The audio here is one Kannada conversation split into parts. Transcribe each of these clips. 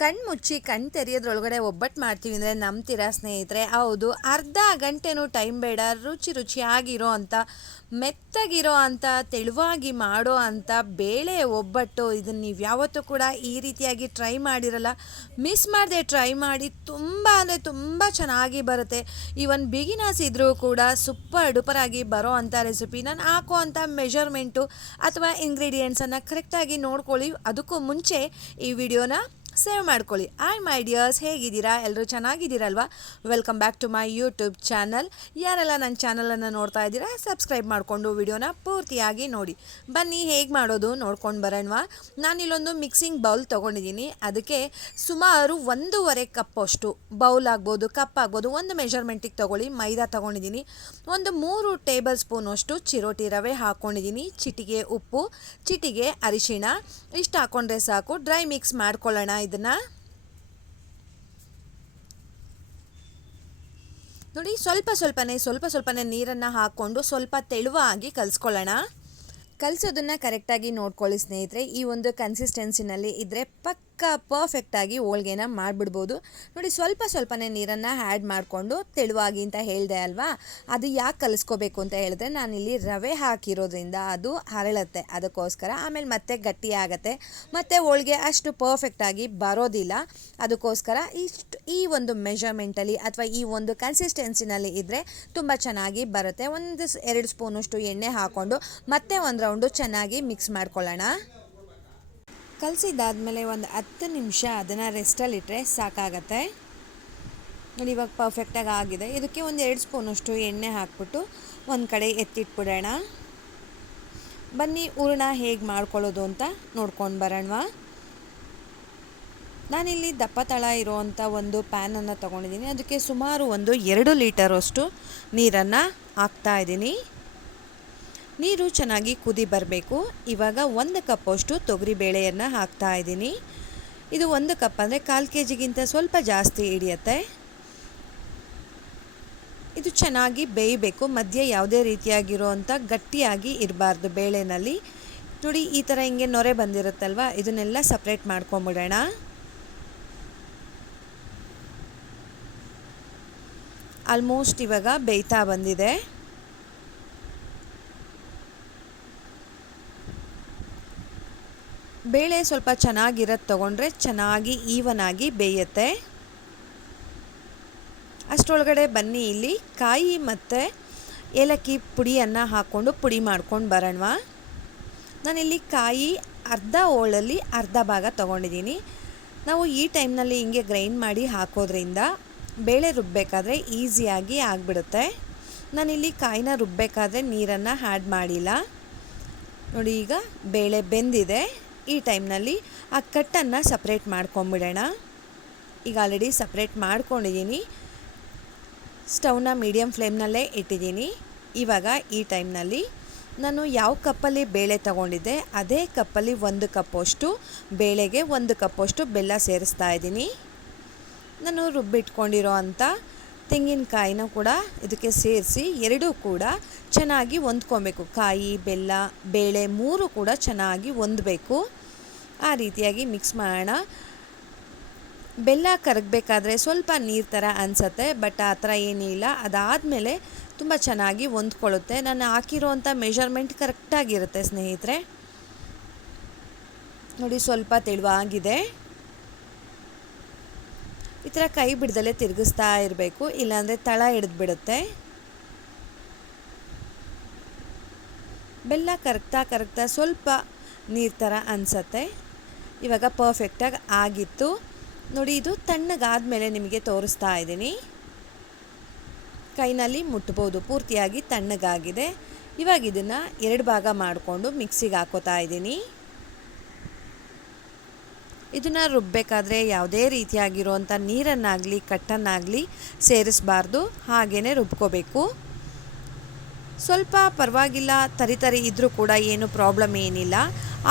ಕಣ್ಣು ಮುಚ್ಚಿ ಕಣ್ಣು ತೆರೆಯೋದ್ರೊಳಗಡೆ ಒಬ್ಬಟ್ಟು ಮಾಡ್ತೀವಿ ಅಂದರೆ ನಂಬ್ತೀರಾ ಸ್ನೇಹಿತರೆ? ಹೌದು. ಅರ್ಧ ಗಂಟೆನೂ ಟೈಮ್ ಬೇಡ. ರುಚಿ ರುಚಿಯಾಗಿರೋ ಅಂಥ ಮೆತ್ತಗಿರೋ ಅಂಥ ತೆಳುವಾಗಿ ಮಾಡೋ ಅಂಥ ಬೇಳೆ ಒಬ್ಬಟ್ಟು ಇದನ್ನು ನೀವು ಯಾವತ್ತೂ ಕೂಡ ಈ ರೀತಿಯಾಗಿ ಟ್ರೈ ಮಾಡಿರಲ್ಲ. ಮಿಸ್ ಮಾಡದೆ ಟ್ರೈ ಮಾಡಿ ತುಂಬ ಅಂದರೆ ತುಂಬ ಚೆನ್ನಾಗಿ ಬರುತ್ತೆ. ಈವನ್ ಬಿಗಿನರ್ಸ್ ಇದ್ದರೂ ಕೂಡ ಸೂಪರ್ ಡುಪರಾಗಿ ಬರೋ ಅಂಥ ರೆಸಿಪಿ. ನಾನು ಹಾಕೋ ಅಂಥ ಮೆಷರ್ಮೆಂಟು ಅಥವಾ ಇಂಗ್ರೀಡಿಯೆಂಟ್ಸನ್ನು ಕರೆಕ್ಟಾಗಿ ನೋಡ್ಕೊಳ್ಳಿ. ಅದಕ್ಕೂ ಮುಂಚೆ ಈ ವಿಡಿಯೋನ ಸೇವ್ ಮಾಡ್ಕೊಳ್ಳಿ. ಆಯ್ ಮೈ ಡಿಯರ್ಸ್ ಹೇಗಿದ್ದೀರಾ? ಎಲ್ಲರೂ ಚೆನ್ನಾಗಿದ್ದೀರಲ್ವಾ? Welcome back to my YouTube channel ಯಾರೆಲ್ಲ ನನ್ನ ಚಾನಲನ್ನು ನೋಡ್ತಾ ಇದ್ದೀರಾ ಸಬ್ಸ್ಕ್ರೈಬ್ ಮಾಡಿಕೊಂಡು ವಿಡಿಯೋನ ಪೂರ್ತಿಯಾಗಿ ನೋಡಿ. ಬನ್ನಿ, ಹೇಗೆ ಮಾಡೋದು ನೋಡ್ಕೊಂಡು ಬರೋಣವಾ. ನಾನಿಲ್ಲೊಂದು ಮಿಕ್ಸಿಂಗ್ ಬೌಲ್ ತೊಗೊಂಡಿದ್ದೀನಿ. ಅದಕ್ಕೆ ಸುಮಾರು ಒಂದೂವರೆ ಕಪ್ಪಷ್ಟು ಬೌಲ್ ಆಗ್ಬೋದು ಕಪ್ ಆಗ್ಬೋದು, ಒಂದು ಮೆಷರ್ಮೆಂಟಿಗೆ ತೊಗೊಳ್ಳಿ. ಮೈದಾ ತೊಗೊಂಡಿದ್ದೀನಿ. ಒಂದು ಮೂರು ಟೇಬಲ್ ಸ್ಪೂನಷ್ಟು ಚಿರೋಟಿ ರವೆ ಹಾಕ್ಕೊಂಡಿದ್ದೀನಿ ಚಿಟಿಗೆ ಉಪ್ಪು, ಚಿಟಿಗೆ ಅರಿಶಿಣ. ಇಷ್ಟು ಹಾಕ್ಕೊಂಡ್ರೆ ಸಾಕು. ಡ್ರೈ ಮಿಕ್ಸ್ ಮಾಡ್ಕೊಳ್ಳೋಣ. ಇದನ್ನು? ನೋಡಿ, ಸ್ವಲ್ಪ ಸ್ವಲ್ಪನೇ ಸ್ವಲ್ಪ ಸ್ವಲ್ಪನೇ ನೀರನ್ನು ಹಾಕ್ಕೊಂಡು ಸ್ವಲ್ಪ ತೆಳುವಾಗಿ ಕಲಿಸ್ಕೊಳ್ಳೋಣ. ಕಲಿಸೋದನ್ನು ಕರೆಕ್ಟಾಗಿ ನೋಡ್ಕೊಳ್ಳಿ ಸ್ನೇಹಿತರೆ. ಈ ಒಂದು ಕನ್ಸಿಸ್ಟೆನ್ಸಿನಲ್ಲಿ ಇದ್ದರೆ ಪಕ್ಕ ಪರ್ಫೆಕ್ಟಾಗಿ ಹೋಳ್ಗೆನ ಮಾಡಿಬಿಡ್ಬೋದು. ನೋಡಿ ಸ್ವಲ್ಪ ಸ್ವಲ್ಪನೇ ನೀರನ್ನು ಆ್ಯಡ್ ಮಾಡಿಕೊಂಡು ತೆಳುವಾಗಿ ಅಂತ ಹೇಳಿದೆ ಅಲ್ವಾ? ಅದು ಯಾಕೆ ಕಲಿಸ್ಕೋಬೇಕು ಅಂತ ಹೇಳಿದ್ರೆ ನಾನಿಲ್ಲಿ ರವೆ ಹಾಕಿರೋದ್ರಿಂದ ಅದು ಹರಳುತ್ತೆ ಅದಕ್ಕೋಸ್ಕರ ಆಮೇಲೆ ಮತ್ತೆ ಗಟ್ಟಿ ಆಗುತ್ತೆ. ಮತ್ತು ಹೋಳಿಗೆ ಅಷ್ಟು ಪರ್ಫೆಕ್ಟಾಗಿ ಬರೋದಿಲ್ಲ. ಅದಕ್ಕೋಸ್ಕರ ಇಷ್ಟು ಈ ಒಂದು ಮೆಷರ್ಮೆಂಟಲ್ಲಿ ಅಥವಾ ಈ ಒಂದು ಕನ್ಸಿಸ್ಟೆನ್ಸಿನಲ್ಲಿ ಇದ್ದರೆ ತುಂಬ ಚೆನ್ನಾಗಿ ಬರುತ್ತೆ. ಒಂದು ಎರಡು ಸ್ಪೂನಷ್ಟು ಎಣ್ಣೆ ಹಾಕ್ಕೊಂಡು ಮತ್ತೆ ಒಂದು ರೌಂಡು ಚೆನ್ನಾಗಿ ಮಿಕ್ಸ್ ಮಾಡ್ಕೊಳ್ಳೋಣ. ಕಲಸಿದ್ದಾದಮೇಲೆ ಒಂದು ಹತ್ತು ನಿಮಿಷ ಅದನ್ನು ರೆಸ್ಟಲ್ಲಿಟ್ಟರೆ ಸಾಕಾಗತ್ತೆ. ನೋಡಿ ಇವಾಗ ಪರ್ಫೆಕ್ಟಾಗಿ ಆಗಿದೆ. ಇದಕ್ಕೆ ಒಂದು ಎರಡು ಸ್ಪೂನಷ್ಟು ಎಣ್ಣೆ ಹಾಕ್ಬಿಟ್ಟು ಒಂದು ಕಡೆ ಎತ್ತಿಟ್ಬಿಡೋಣ. ಬನ್ನಿ ಹೂರಣ ಹೇಗೆ ಮಾಡ್ಕೊಳ್ಳೋದು ಅಂತ ನೋಡ್ಕೊಂಡು ಬರೋಣವಾ ನಾನಿಲ್ಲಿ ದಪ್ಪ ತಳ ಇರೋವಂಥ ಒಂದು ಪ್ಯಾನನ್ನು ತೊಗೊಂಡಿದ್ದೀನಿ. ಅದಕ್ಕೆ ಸುಮಾರು ಒಂದು ಎರಡು ಲೀಟರಷ್ಟು ನೀರನ್ನು ಹಾಕ್ತಾ ಇದ್ದೀನಿ. ನೀರು ಚೆನ್ನಾಗಿ ಕುದಿ ಬರಬೇಕು. ಇವಾಗ ಒಂದು ಕಪ್ಪಷ್ಟು ತೊಗರಿ ಬೇಳೆಯನ್ನು ಹಾಕ್ತಾ ಇದ್ದೀನಿ. ಇದು ಒಂದು ಕಪ್ ಅಂದರೆ ಕಾಲು ಕೆ ಜಿಗಿಂತ ಸ್ವಲ್ಪ ಜಾಸ್ತಿ ಹಿಡಿಯತ್ತೆ. ಇದು ಚೆನ್ನಾಗಿ ಬೇಯಬೇಕು. ಮಧ್ಯೆ ಯಾವುದೇ ರೀತಿಯಾಗಿರೋವಂಥ ಗಟ್ಟಿಯಾಗಿ ಇರಬಾರ್ದು ಬೇಳೆನಲ್ಲಿ. ನೋಡಿ, ಈ ಥರ ಹಿಂಗೆ ನೊರೆ ಬಂದಿರುತ್ತಲ್ವ? ಇದನ್ನೆಲ್ಲ ಸಪ್ರೇಟ್ ಮಾಡ್ಕೊಂಬಿಡೋಣ. ಆಲ್ಮೋಸ್ಟ್ ಇವಾಗ ಬೇಯ್ತಾ ಬಂದಿದೆ. ಬೇಳೆ ಸ್ವಲ್ಪ ಚೆನ್ನಾಗಿರೋದು ತೊಗೊಂಡ್ರೆ ಚೆನ್ನಾಗಿ ಈವನ್ ಆಗಿ ಬೇಯುತ್ತೆ. ಅಷ್ಟರೊಳಗಡೆ ಬನ್ನಿ ಇಲ್ಲಿ. ಕಾಯಿ ಮತ್ತು ಏಲಕ್ಕಿ ಪುಡಿಯನ್ನು ಹಾಕ್ಕೊಂಡು ಪುಡಿ ಮಾಡ್ಕೊಂಡು ಬರೋಣವಾ ನಾನಿಲ್ಲಿ ಕಾಯಿ ಅರ್ಧ ಹೋಳಲ್ಲಿ ಅರ್ಧ ಭಾಗ ತೊಗೊಂಡಿದ್ದೀನಿ. ನಾವು ಈ ಟೈಮ್ನಲ್ಲಿ ಹಿಂಗೆ ಗ್ರೈಂಡ್ ಮಾಡಿ ಹಾಕೋದ್ರಿಂದ ಬೇಳೆ ರುಬ್ಬಬೇಕಾದ್ರೆ ಈಸಿಯಾಗಿ ಆಗಿಬಿಡುತ್ತೆ. ನಾನಿಲ್ಲಿ ಕಾಯಿನ ರುಬ್ಬಬೇಕಾದ್ರೆ ನೀರನ್ನು ಆ್ಯಡ್ ಮಾಡಿಲ್ಲ. ನೋಡಿ ಈಗ ಬೇಳೆ ಬೆಂದಿದೆ. ಈ ಟೈಮ್ನಲ್ಲಿ ಆ ಕಟ್ಟನ್ನು ಸಪ್ರೇಟ್ ಮಾಡ್ಕೊಂಬಿಡೋಣ. ಈಗ ಆಲ್ರೆಡಿ ಸಪ್ರೇಟ್ ಮಾಡ್ಕೊಂಡಿದ್ದೀನಿ. ಸ್ಟವ್ನ ಮೀಡಿಯಮ್ ಫ್ಲೇಮ್ನಲ್ಲೇ ಇಟ್ಟಿದ್ದೀನಿ. ಇವಾಗ ಈ ಟೈಮ್ನಲ್ಲಿ ನಾನು ಯಾವ ಕಪ್ಪಲ್ಲಿ ಬೇಳೆ ತಗೊಂಡಿದ್ದೆ ಅದೇ ಕಪ್ಪಲ್ಲಿ ಒಂದು ಕಪ್ಪಷ್ಟು, ಬೇಳೆಗೆ ಒಂದು ಕಪ್ಪಷ್ಟು ಬೆಲ್ಲ ಸೇರಿಸ್ತಾ ಇದ್ದೀನಿ. ನಾನು ರುಬ್ಬಿಟ್ಕೊಂಡಿರೋ ಅಂಥ ತೆಂಗಿನಕಾಯಿನ ಕೂಡ ಇದಕ್ಕೆ ಸೇರಿಸಿ ಎರಡೂ ಕೂಡ ಚೆನ್ನಾಗಿ ಹೊಂದ್ಕೊಬೇಕು. ಕಾಯಿ, ಬೆಲ್ಲ, ಬೇಳೆ ಮೂರು ಕೂಡ ಚೆನ್ನಾಗಿ ಹೊಂದಬೇಕು. ಆ ರೀತಿಯಾಗಿ ಮಿಕ್ಸ್ ಮಾಡೋಣ. ಬೆಲ್ಲ ಕರಗಬೇಕಾದ್ರೆ ಸ್ವಲ್ಪ ನೀರು ಥರ ಅನಿಸತ್ತೆ ಬಟ್ ಆ ಥರ ಏನಿಲ್ಲ ಅದಾದಮೇಲೆ ತುಂಬ ಚೆನ್ನಾಗಿ ಹೊಂದ್ಕೊಳ್ಳುತ್ತೆ. ನಾನು ಹಾಕಿರೋವಂಥ ಮೆಷರ್ಮೆಂಟ್ ಕರೆಕ್ಟಾಗಿರುತ್ತೆ ಸ್ನೇಹಿತರೆ. ನೋಡಿ ಸ್ವಲ್ಪ ತೆಳುವಾಗಿದೆ. ಈ ಥರ ಕೈ ಬಿಡ್ದಲೇ ತಿರುಗಿಸ್ತಾ ಇರಬೇಕು, ಇಲ್ಲಾಂದರೆ ತಳ ಹಿಡಿದ್ಬಿಡುತ್ತೆ. ಬೆಲ್ಲ ಕರಗ್ತಾ ಕರಗ್ತಾ ಸ್ವಲ್ಪ ನೀರು ಥರ ಅನಿಸತ್ತೆ. ಇವಾಗ ಪರ್ಫೆಕ್ಟಾಗಿ ಆಗಿತ್ತು. ನೋಡಿ, ಇದು ತಣ್ಣಗಾದ ಮೇಲೆ ನಿಮಗೆ ತೋರಿಸ್ತಾ ಇದ್ದೀನಿ. ಕೈನಲ್ಲಿ ಮುಟ್ಬೋದು, ಪೂರ್ತಿಯಾಗಿ ತಣ್ಣಗಾಗಿದೆ. ಇವಾಗ ಇದನ್ನು ಎರಡು ಭಾಗ ಮಾಡಿಕೊಂಡು ಮಿಕ್ಸಿಗೆ ಹಾಕೋತಾ ಇದ್ದೀನಿ. ಇದನ್ನು ರುಬ್ಬಬೇಕಾದ್ರೆ ಯಾವುದೇ ರೀತಿಯಾಗಿರುವಂಥ ನೀರನ್ನಾಗಲಿ, ಕಟ್ಟನ್ನಾಗಲಿ ಸೇರಿಸಬಾರ್ದು. ಹಾಗೇ ರುಬ್ಕೋಬೇಕು. ಸ್ವಲ್ಪ ಪರವಾಗಿಲ್ಲ ತರಿತರಿ ತರಿ ಇದ್ದರೂ ಕೂಡ ಏನು ಪ್ರಾಬ್ಲಮ್ ಏನಿಲ್ಲ.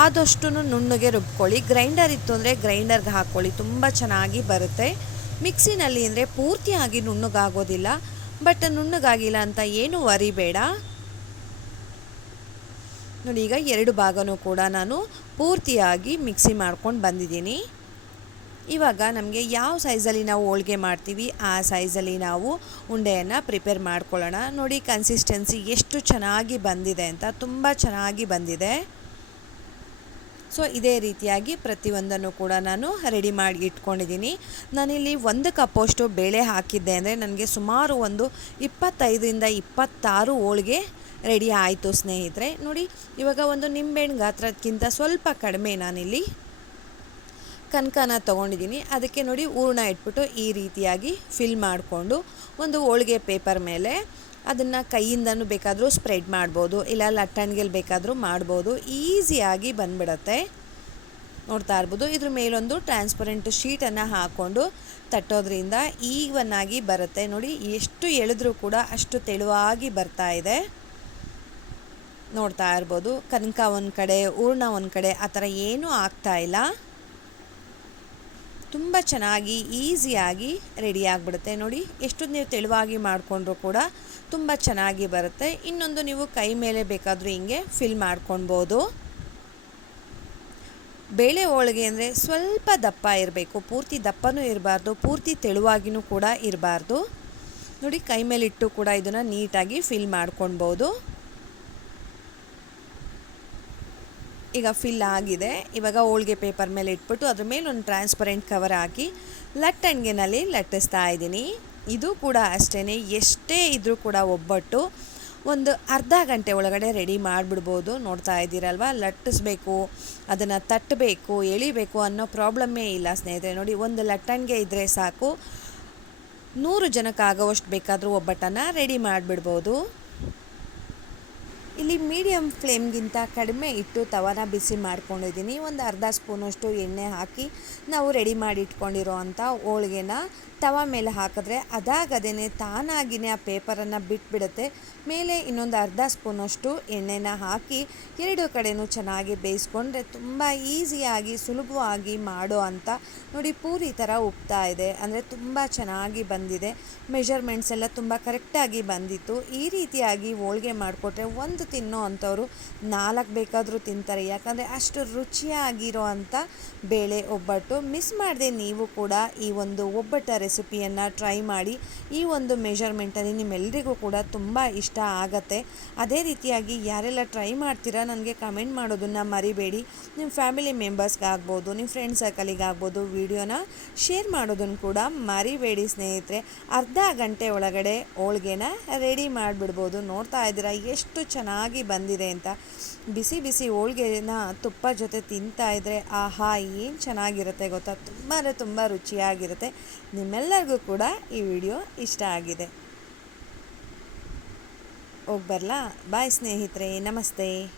ಆದಷ್ಟು ನುಣ್ಣಗೆ ರುಬ್ಕೊಳ್ಳಿ. ಗ್ರೈಂಡರ್ ಇತ್ತು ಅಂದರೆ ಗ್ರೈಂಡರ್ಗೆ ಹಾಕ್ಕೊಳ್ಳಿ. ತುಂಬ ಚೆನ್ನಾಗಿ ಬರುತ್ತೆ. ಮಿಕ್ಸಿನಲ್ಲಿ ಅಂದರೆ ಪೂರ್ತಿಯಾಗಿ ನುಣ್ಣಗಾಗೋದಿಲ್ಲ. ಬಟ್ ನುಣ್ಣಗಾಗಿಲ್ಲ ಅಂತ ಏನು ವರಿ ಬೇಡ ನೋಡಿ, ಈಗ ಎರಡು ಭಾಗನೂ ಕೂಡ ನಾನು ಪೂರ್ತಿಯಾಗಿ ಮಿಕ್ಸಿ ಮಾಡ್ಕೊಂಡು ಬಂದಿದ್ದೀನಿ. ಇವಾಗ ನಮಗೆ ಯಾವ ಸೈಜಲ್ಲಿ ನಾವು ಹೋಳಿಗೆ ಮಾಡ್ತೀವಿ, ಆ ಸೈಜಲ್ಲಿ ನಾವು ಉಂಡೆಯನ್ನು ಪ್ರಿಪೇರ್ ಮಾಡ್ಕೊಳ್ಳೋಣ. ನೋಡಿ ಕನ್ಸಿಸ್ಟೆನ್ಸಿ ಎಷ್ಟು ಚೆನ್ನಾಗಿ ಬಂದಿದೆ ಅಂತ, ತುಂಬ ಚೆನ್ನಾಗಿ ಬಂದಿದೆ. ಸೊ ಇದೇ ರೀತಿಯಾಗಿ ಪ್ರತಿಯೊಂದನ್ನು ಕೂಡ ನಾನು ರೆಡಿ ಮಾಡಿ ಇಟ್ಕೊಂಡಿದ್ದೀನಿ. ನಾನಿಲ್ಲಿ ಒಂದು ಕಪ್ಪಷ್ಟು ಬೇಳೆ ಹಾಕಿದ್ದೆ ಅಂದರೆ ನನಗೆ ಸುಮಾರು ಒಂದು ಇಪ್ಪತ್ತೈದರಿಂದ ಇಪ್ಪತ್ತಾರು ಹೋಳಿಗೆ ರೆಡಿ ಆಯಿತು ಸ್ನೇಹಿತರೆ. ನೋಡಿ, ಇವಾಗ ಒಂದು ನಿಂಬೆಹಣ್ಣು ಗಾತ್ರಕ್ಕಿಂತ ಸ್ವಲ್ಪ ಕಡಿಮೆ ನಾನಿಲ್ಲಿ ಕನಕನ ತೊಗೊಂಡಿದ್ದೀನಿ. ಅದಕ್ಕೆ ನೋಡಿ ಹೂರ್ಣ ಇಟ್ಬಿಟ್ಟು ಈ ರೀತಿಯಾಗಿ ಫಿಲ್ ಮಾಡಿಕೊಂಡು ಒಂದು ಹೋಳಿಗೆ ಪೇಪರ್ ಮೇಲೆ ಅದನ್ನು ಕೈಯಿಂದನೂ ಬೇಕಾದರೂ ಸ್ಪ್ರೆಡ್ ಮಾಡ್ಬೋದು, ಇಲ್ಲ ಲಟ್ಟಣಿಗೆಲ್ಲಿ ಬೇಕಾದರೂ ಮಾಡ್ಬೋದು. ಈಸಿಯಾಗಿ ಬಂದ್ಬಿಡತ್ತೆ. ನೋಡ್ತಾ ಇರ್ಬೋದು, ಇದ್ರ ಮೇಲೊಂದು ಟ್ರಾನ್ಸ್ಪರೆಂಟ್ ಶೀಟನ್ನು ಹಾಕ್ಕೊಂಡು ತಟ್ಟೋದ್ರಿಂದ ಈವನ್ ಆಗಿ ಬರುತ್ತೆ. ನೋಡಿ ಎಷ್ಟು ಎಳೆದ್ರೂ ಕೂಡ ಅಷ್ಟು ತೆಳುವಾಗಿ ಬರ್ತಾ ಇದೆ. ನೋಡ್ತಾ ಇರ್ಬೋದು, ಕನಕ ಒಂದು ಕಡೆ, ಹೂರ್ಣ ಒಂದು ಕಡೆ, ಆ ಥರ ಏನೂ ಆಗ್ತಾ ಇಲ್ಲ. ತುಂಬ ಚೆನ್ನಾಗಿ, ಈಸಿಯಾಗಿ ರೆಡಿ ಆಗಿಬಿಡುತ್ತೆ. ನೋಡಿ ಎಷ್ಟು ನೀವು ತೆಳುವಾಗಿ ಮಾಡಿಕೊಂಡ್ರೂ ಕೂಡ ತುಂಬ ಚೆನ್ನಾಗಿ ಬರುತ್ತೆ. ಇನ್ನೊಂದು ನೀವು ಕೈ ಮೇಲೆ ಬೇಕಾದರೂ ಹಿಂಗೆ ಫಿಲ್ ಮಾಡ್ಕೊಳ್ಬೋದು. ಬೇಳೆ ಹೋಳಿಗೆ ಅಂದರೆ ಸ್ವಲ್ಪ ದಪ್ಪ ಇರಬೇಕು. ಪೂರ್ತಿ ದಪ್ಪನೂ ಇರಬಾರ್ದು, ಪೂರ್ತಿ ತೆಳುವಾಗಿನೂ ಕೂಡ ಇರಬಾರ್ದು. ನೋಡಿ, ಕೈ ಮೇಲಿಟ್ಟು ಕೂಡ ಇದನ್ನು ನೀಟಾಗಿ ಫಿಲ್ ಮಾಡ್ಕೊಳ್ಬೋದು. ಈಗ ಫಿಲ್ ಆಗಿದೆ. ಇವಾಗ ಹೋಳಿಗೆ ಪೇಪರ್ ಮೇಲೆ ಇಟ್ಬಿಟ್ಟು ಅದ್ರ ಮೇಲೆ ಒಂದು ಟ್ರಾನ್ಸ್ಪರೆಂಟ್ ಕವರ್ ಹಾಕಿ ಲಟ್ಟಣಿಗೆನಲ್ಲಿ ಲಟ್ಟಿಸ್ತಾ ಇದ್ದೀನಿ. ಇದು ಕೂಡ ಅಷ್ಟೇ ಎಷ್ಟೇ ಇದ್ದರೂ ಕೂಡ ಒಬ್ಬಟ್ಟು ಒಂದು ಅರ್ಧ ಗಂಟೆ ಒಳಗಡೆ ರೆಡಿ ಮಾಡಿಬಿಡ್ಬೋದು. ನೋಡ್ತಾ ಇದ್ದೀರಲ್ವ? ಲಟ್ಟಿಸ್ಬೇಕು, ಅದನ್ನು ತಟ್ಟಬೇಕು, ಎಳಿಬೇಕು ಅನ್ನೋ ಪ್ರಾಬ್ಲಮ್ಮೇ ಇಲ್ಲ ಸ್ನೇಹಿತರೆ. ನೋಡಿ, ಒಂದು ಲಟ್ಟಣಿಗೆ ಇದ್ದರೆ ಸಾಕು. ನೂರು ಜನಕ್ಕಾಗೋವಷ್ಟು ಬೇಕಾದರೂ ಒಬ್ಬಟ್ಟನ್ನು ರೆಡಿ ಮಾಡಿಬಿಡ್ಬೋದು. ಇಲ್ಲಿ ಮೀಡಿಯಮ್ ಫ್ಲೇಮ್ಗಿಂತ ಕಡಿಮೆ ಇಟ್ಟು ತವನ ಬಿಸಿ ಮಾಡ್ಕೊಂಡಿದ್ದೀನಿ. ಒಂದು ಅರ್ಧ ಸ್ಪೂನಷ್ಟು ಎಣ್ಣೆ ಹಾಕಿ ನಾವು ರೆಡಿ ಮಾಡಿ ಇಟ್ಕೊಂಡಿರೋ ಅಂಥ ಹೋಳ್ಗೆನ ತವ ಮೇಲೆ ಹಾಕಿದ್ರೆ ಅದಾಗದೇ ತಾನಾಗಿನೇ ಆ ಪೇಪರನ್ನು ಬಿಟ್ಬಿಡುತ್ತೆ. ಮೇಲೆ ಇನ್ನೊಂದು ಅರ್ಧ ಸ್ಪೂನಷ್ಟು ಎಣ್ಣೆನ ಹಾಕಿ ಎರಡು ಕಡೆನೂ ಚೆನ್ನಾಗಿ ಬೇಯಿಸ್ಕೊಂಡ್ರೆ ತುಂಬ ಈಸಿಯಾಗಿ, ಸುಲಭವಾಗಿ ಮಾಡೋ ಅಂತ ನೋಡಿ ಪೂರಿ ಥರ ಉಪ್ತಾ ಇದೆ. ಅಂದರೆ ತುಂಬ ಚೆನ್ನಾಗಿ ಬಂದಿದೆ. ಮೆಷರ್ಮೆಂಟ್ಸ್ ಎಲ್ಲ ತುಂಬ ಕರೆಕ್ಟಾಗಿ ಬಂದಿತ್ತು. ಈ ರೀತಿಯಾಗಿ ಹೋಳಿಗೆ ಮಾಡಿಕೊಟ್ರೆ ಒಂದು ತಿನ್ನೋ ಅಂಥವ್ರು ನಾಲ್ಕು ಬೇಕಾದರೂ ತಿಂತಾರೆ. ಯಾಕಂದರೆ ಅಷ್ಟು ರುಚಿಯಾಗಿರೋ ಅಂಥ ಬೇಳೆ ಒಬ್ಬಟ್ಟು. ಮಿಸ್ ಮಾಡದೆ ನೀವು ಕೂಡ ಈ ಒಂದು ಒಬ್ಬಟ್ಟ ರೆಸಿಪಿಯನ್ನು ಟ್ರೈ ಮಾಡಿ. ಈ ಒಂದು ಮೆಷರ್ಮೆಂಟಲ್ಲಿ ನಿಮ್ಮೆಲ್ಲರಿಗೂ ಕೂಡ ತುಂಬ ಇಷ್ಟ ಆಗತ್ತೆ. ಅದೇ ರೀತಿಯಾಗಿ ಯಾರೆಲ್ಲ ಟ್ರೈ ಮಾಡ್ತೀರಾ ನನಗೆ ಕಮೆಂಟ್ ಮಾಡೋದನ್ನು ಮರಿಬೇಡಿ. ನಿಮ್ಮ ಫ್ಯಾಮಿಲಿ ಮೆಂಬರ್ಸ್ಗಾಗ್ಬೋದು ನಿಮ್ಮ ಫ್ರೆಂಡ್ ಸರ್ಕಲಿಗಾಗ್ಬೋದು ವಿಡಿಯೋನ ಶೇರ್ ಮಾಡೋದನ್ನು ಕೂಡ ಮರಿಬೇಡಿ ಸ್ನೇಹಿತರೆ. ಅರ್ಧ ಗಂಟೆ ಒಳಗಡೆ ಹೋಳ್ಗೆನ ರೆಡಿ ಮಾಡಿಬಿಡ್ಬೋದು. ನೋಡ್ತಾ ಇದ್ದೀರಾ ಎಷ್ಟು ಚೆನ್ನಾಗಿ ಬಂದಿದೆ ಅಂತ. ಬಿಸಿ ಬಿಸಿ ಹೋಳ್ಗೆನ ತುಪ್ಪ ಜೊತೆ ತಿಂತಾ ಇದ್ದರೆ ಆಹಾ, ಏನು ಚೆನ್ನಾಗಿರುತ್ತೆ ಗೊತ್ತಾ? ತುಂಬ ಅಂದರೆ ತುಂಬ ರುಚಿಯಾಗಿರುತ್ತೆ. ನಿಮ್ಮೆಲ್ಲರಿಗೂ ಕೂಡ ಈ ವಿಡಿಯೋ ಇಷ್ಟ ಆಗಿದೆ. ಹೋಗಿ ಬರಲಾ? ಬಾಯ್ ಸ್ನೇಹಿತರೆ, ನಮಸ್ತೆ.